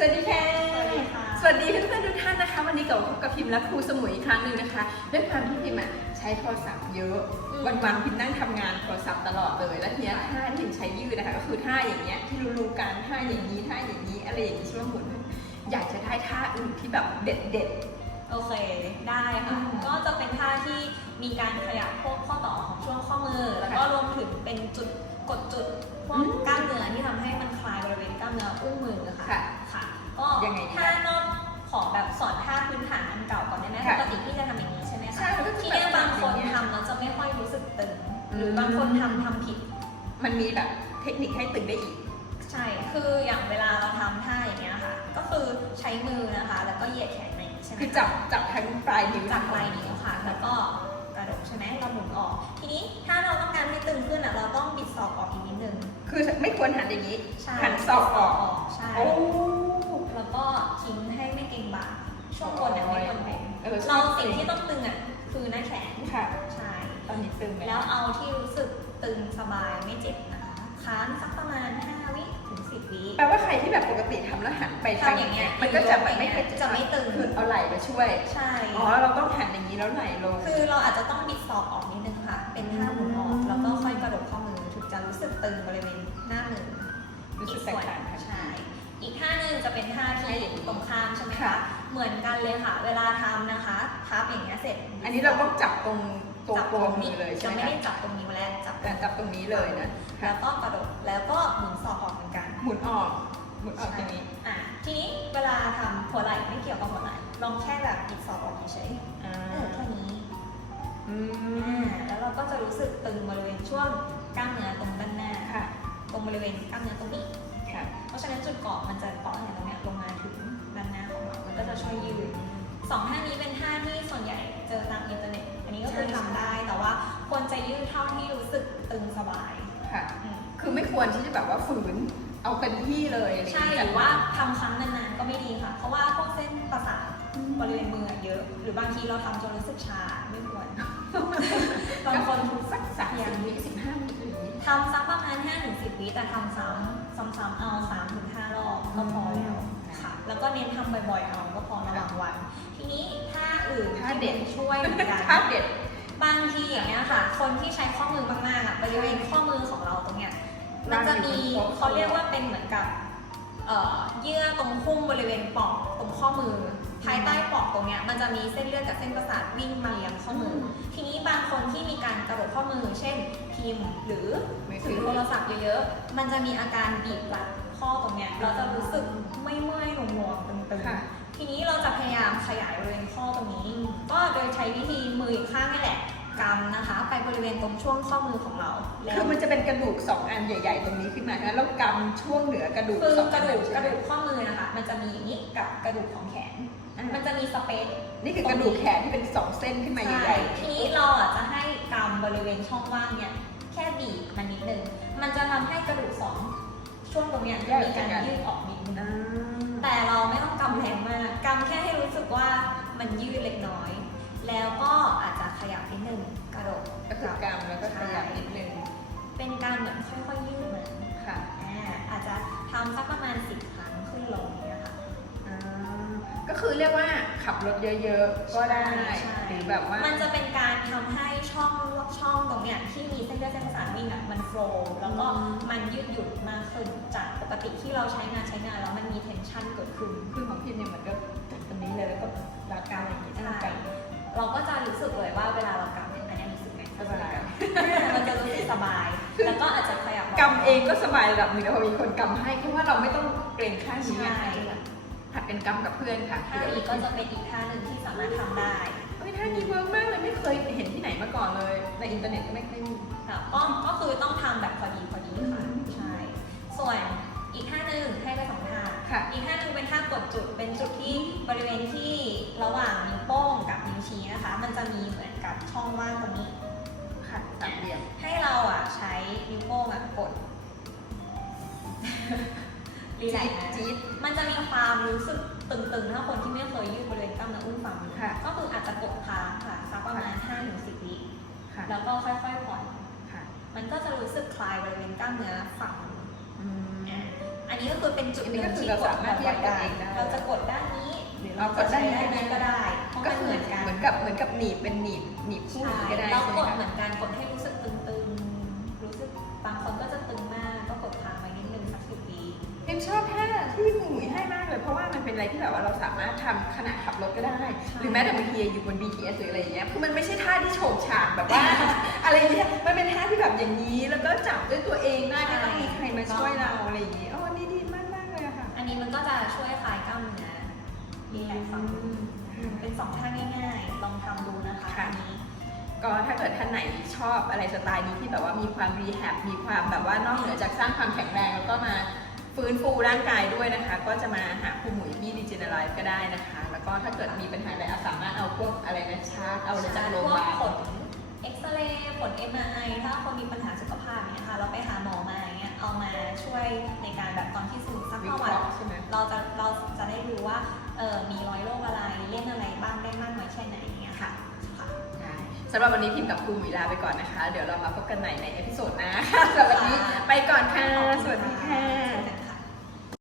สวัสดีค่ะ สวัสดีค่ะสวัสดีเพื่อนๆทุกท่านนะคะ วันนี้กับพบกับพิมพ์และครูสมุยอีกครั้งหนึ่งนะคะด้วยความที่พิมพ์อะใช้โทรศัพท์เยอะ อืม วันๆพิมพ์นั่งทำงานโทรศัพท์ตลอดเลย แล้วทีเนี้ยท่าที่พิมพ์ใช้ยืดนะคะ ก็คือท่าอย่างเงี้ยที่รู้ๆกันท่าอย่างนี้ท่าอย่างนี้อะไรอย่างนี้ช่วงหมุนอยากจะได้ท่าอื่นที่แบบเด็ด โอเค ได้ค่ะ อืมก็จะเป็นท่าที่มีการขยับพวกข้อต่อของช่วงข้อมือ แล้วก็ค่ะรวมถึงเป็นจุดกดจุดพวกอืม กล้ามเนื้อที่ทำให้มันคลายบริเวณกล้ามเนื้ออุ้งมือค่ะค่ะค่ะ ก็ยังไงดีท่านอกขอแบบสอนท่าพื้นฐานอันเก่าก่อนได้ไหมค่ะปกติพี่จะทำอย่างนี้ใช่ไหมใช่คะมันก็คือที่เนี่ยแบบบางคนอย่างเงี้ยทำแล้วจะไม่ค่อยรู้สึกตึงหรือมบางคนทำทำผิดๆมันมีแบบเทคนิคให้ตึงได้อีก ใช่ คืออย่างเวลาเราทำท่าอย่างเงี้ยค่ะ ก็คือใช้มือนะคะ แล้วก็เหยียดแขนในใช่ไหมคือจับจับทั้งปลายนิ้วจากปลายนิ้วค่ะ แล้วก็กระดกใช่ไหมเราหมุนออก ทีนี้ถ้าเราต้องการให้ตึงขึ้นอะ เราต้องบิดศอกออกอีกนิดนึง คือไม่ควรหันอย่างนี้ ใช่หันศอกออก ใช่ โอ้ แล้วก็ทิ้งให้ไม่เกร็งบ่าช่วงบนเนี่ยไม่ควรเป็นเออเราสิ่งที่ต้องตึงอะคือหน้าแขนค่ะ ใช่ตอนนี้ตึงไหมแล้วเอาที่รู้สึกตึงสบายไม่เจ็บนะคะค้างสักประมาณ 5 วิถึง 10 วิแปลว่าใครที่แบบปกติทำแล้วหันไปทางทำอย่างเงี้ยมันก็จะแบบไม่จะไม่ตึงคือเอาไหล่มาช่วย ใช่ อ๋อเราต้องหันอย่างนี้แล้วไหล่ลง คือเราอาจจะต้องบิดศอกออกนิดนึงค่ะ เป็นท่าหมุนออกแล้วก็ค่อยกระดกข้อมือถึงจะรู้สึกตึงบริเวณหน้ามือรู้สึกแตกต่างค่ะใช่ อีกท่าหนึ่งจะเป็นท่าที่ตรงข้ามใช่ไหมค่ะ คะ เหมือนกันเลยค่ะ เวลาทำนะคะทับอย่างเงี้ยเสร็จอันนี้เราต้องจับตรงตรงจับตัวตรงมืนี้อเลยใช่จะไหมไม่คะได้จับตรงนิ้วแรกจับแต่จับตรงนี้เลยนะแล้ค่ะวก็กระดกแล้วก็หมุนศอกออกเหมือนกันหมุนออกหมุนออกอย่างนี้อะทีนี้เวลาทำหัวไหล่ไม่เกี่ยวกับหัวไหล่ลองแค่แบบบิดศอกออกเฉยอ่าๆเออแค่นี้อือ่ามแล้วเราก็จะรู้สึกตึงบริเวณช่วงกล้ามเนื้อตรงด้านหน้า ค่ะ ตรงบริเวณกล้ามเนื้อตรงนี้ค่ะเพ ราะฉะนั้นจุดเกาะมันจะเกาะตั้งแต่ตรงเนี้ยลงมาถึงด้านหน้าของเรา มันก็จะช่วยยืดสองท่านี้เป็นท่าที่ส่วนใหญ่เจอตามอินเทอร์เน็ต อันนี้ก็คือใช่ทำได้ แต่ว่าควรจะยืดเท่าที่รู้สึกตึงสบาย ค่ะอืมคือไม่ควรที่จะแบบว่าฝืน เอาเต็มที่เลยอะไรใช่ย่งหเงี้ยรือว่าทำครั้งนานๆก็ไม่ดีค่ะ เพราะว่าพวกเส้นประสาทบริเวณมือเยอะ หรือบางทีเราทำจนรู้สึกชาไม่ควรบางคนสักสามสิบวิสิบห้าวิอย่างนี้ ทำสักประมาณ5-10วิแต่ทำซ้ำซ้ำๆเอา3-5รอบก็พอแล้วค่ะ แล้วก็เน้นทำบ่อยๆเอาก็พอระหว่างวัน ทีนี้ท่าอื่นท่าเด็ดที่ช่วยเหมือนกันท่าเด็ดบางทีอย่างเงี้ยค่ะ คนที่ใช้ข้อมือมากๆอะบริเวณข้อมือของเราตรงเนี้ยมันจะมีเขาเรียกว่าเป็นเหมือนกับ เอ่อเยื่อตรงพุ่งบริเวณปลอกตรงข้อมือ ภายใต้ปลอกตรงเนี้ยมันจะมีเส้นเลือดกับเส้นประสาทวิ่งมาเลี้ยงข้อมืออทีนี้บางคนที่มีการกระโดดข้อมือ เช่นพิมพ์ หรือมือถืถืออโทรศัพท์เยอะๆมันจะมีอาการบีบรัดข้อตรงเนี้ยเราจะรู้สึกไม่เมื่อยหน่วงๆตึงค่ะๆทีนี้เราจะพยายามขยายบริเวณข้อตรงนี้ ก็โดยใช้วิธีมืออีกข้าง ริเวณตรงช่วงข้อมือของเราแล้วคือมันจะเป็นกระดูกสองอันใหญ่ ๆ ตรงนี้ขึ้นมานะแล้วกำช่วงเหนือกระดูกคือสองกอันระดูกใช่กไหมระดูกข้อมือนะคะ มันจะมีอย่างนี้กับกระดูกของแขนอะมันจะมีสเปซนี่คือกระดูกแขนที่เป็นสองเส้นขึ้นมาใหใช่ญ่ทีนี้เราอะจะให้กำบริเวณช่องว่างเนี่ยแค่บีบมันนิดนึง มันจะทำให้กระดูกสองช่วงตรงเนี้ยจะมีการยืดออกนิดนึง ๆอ่าแต่เราไม่ต้องกำแรงมากกำแค่ให้รู้สึกว่ามันยืดเล็กน้อย แล้วก็อาจจะขยับนิดนึงกระโดด ก็คือกำแล้วก็ขยับนิดนึง เป็นการเหมือนค่อยๆยืดเหมือนค่ะ อ่าอาจจะทำสักประมาณสิบครั้งขึ้นลงเนี่ยค่ะ อ่าก็คือเรียกว่าขับรถเยอะๆ ก็ได้ใช่ หรือแบบว่ามันจะเป็นการทำให้ช่องช่องตรงเนี้ยที่มีเส้นเลือดเส้นประสาทวิ่งอะมันโฟล์แล้วก็อืมมันยืดหยุ่นมากขึ้นจากปกติที่เราใช้งานใช้งานแล้วมันมีเทนชันเกิดขึ้น คือของพี่เนี่ยมันก็ตรงนี้เลยแล้วก็ลากาวอย่างนี้ใช่กเราก็จะรู้สึก สึกสบาย แล้วก็อาจจะขยับกำเองก็สบายระดับหนึ่งแล้วพอมีคนกำให้เพราะว่าเราไม่ต้องเกรงข้างนี้ไงใช่หัดเป็นกำกับเพื่อนค่ะท่านี้ก็จะเป็นอีกท่าหนึ่งที่สามารถทำได้เฮ้ยท่านี้เวิร์กมากเลยไม่เคยเห็นที่ไหนมาก่อนเลย ในอินเทอร์เน็ตก็ไม่เคยมีค่ะก็ก็คือต้องทำแบบพอดีพอดีค่ะอืมใช่ส่วนอีกท่าหนึ่งให้ไปสองท่าค่ะอีกท่าหนึ่งเป็นท่ากดจุดเป็นจุดที่บริเวณที่ระหว่างนิ้วโป้งกับนิ้วชี้นะคะ มันจะมีเหมือนกับช่องว่างตรงนี้ค่ะ สามเหลี่ยม ให้เราอะใช้นิ้วโป้งอะกดรีแลกซ์นะจี๊ด มันจะมีความรู้สึกตึงๆ ถ้าคนที่ไม่เคยยืดบริเวณกล้ามเนื้ออุ้งฝ่ามือค่ะ ก็คืออาจจะกดค้างค่ะสักประมาณ5-10วิค่ะแล้วก็ค่อยๆผ่อน ค่ะมันก็จะรู้สึกคลายบริเวณกล้ามเนื้อฝั่งมืออืมอะอันนี้ก็คือเป็นจุดหนึ่งอันนี้ก็คือที่เรากดสามารถที่จะกดได้เองได้เราจะกดด้านนี้หรือเราเรากกดดได้ด้านนี้ก็ได้เพราะ ก็มันคืเหอมือนกันเหมือนกับเหมือนกับหนีบเป็นหนีบหนีบคู่ใช่ก็ได้เราใช่ไหกมดเหมืคะอนกันกดให้รู้สึกตึงๆ รู้สึกบางคนก็จะตึงมากก็กดค้างไว้นิดนึงสักสิบวิพิมชอบท่าที่หมุยให้มากเลย เพราะว่ามันเป็นอะไรที่แบบว่าเราสามารถทำขณะขับรถก็ได้ หรือแม้แต่บางทีอยู่บน BTS หรืออะไรอย่างเงี้ยคือมันไม่ใช่ท่าที่โฉบฉาดแบบว่า อะไรเงี้ยมันเป็นท่าที่แบบอย่างนี้แล้วก็จับด้วยตัวเองได้ไม่ต้องมีใครมาช่วยเราอะไรอย่างงี้อ๋อนี่ดีมากมากๆเลยอะค่ะ อันนี้มันก็จะช่วยคลายกล้ามเนื้อรีแลกซ์ฟัง เป็นสองท่าง่ายๆ ลองทำดูนะคะค่ะอันนี้ ก็ถ้าเกิดท่านไหนชอบอะไรสไตล์นี้ที่แบบว่ามีความรีแฮบมีความแบบว่านอกเหนือจากสร้างความแข็งแรงแล้วก็มาฟื้นฟูร่างกายด้วยนะคะ ก็จะมาหาครูหมุยที่ดิจิทัลไลฟ์ก็ได้นะคะ แล้วก็ถ้าเกิดมีปัญหาอะไรสามารถเอาพวกอะไรนะชาร์จเอาอะไรจากโรงพยาบาลผลเอ็กซเรย์ผล MRI ถ้าคนมีปัญหาสุขภาพเนี่ยค่ะเราไปหาหมอมาอย่างเงี้ยเอามาช่วยในการแบบตอนที่สมุดซักวิประเควัติราะห์ใช่ไหมเราจะเราจะได้รู้ว่าเออมีรอยโรคอะไร สำหรับวันนี้พิมกับครูมิลาไปก่อนนะคะ เดี๋ยวเรามาพบกันใหม่ในเอพิโซดนะสำหรับวันนี้ไปก่อนค่ะ สวัสดีค่ะ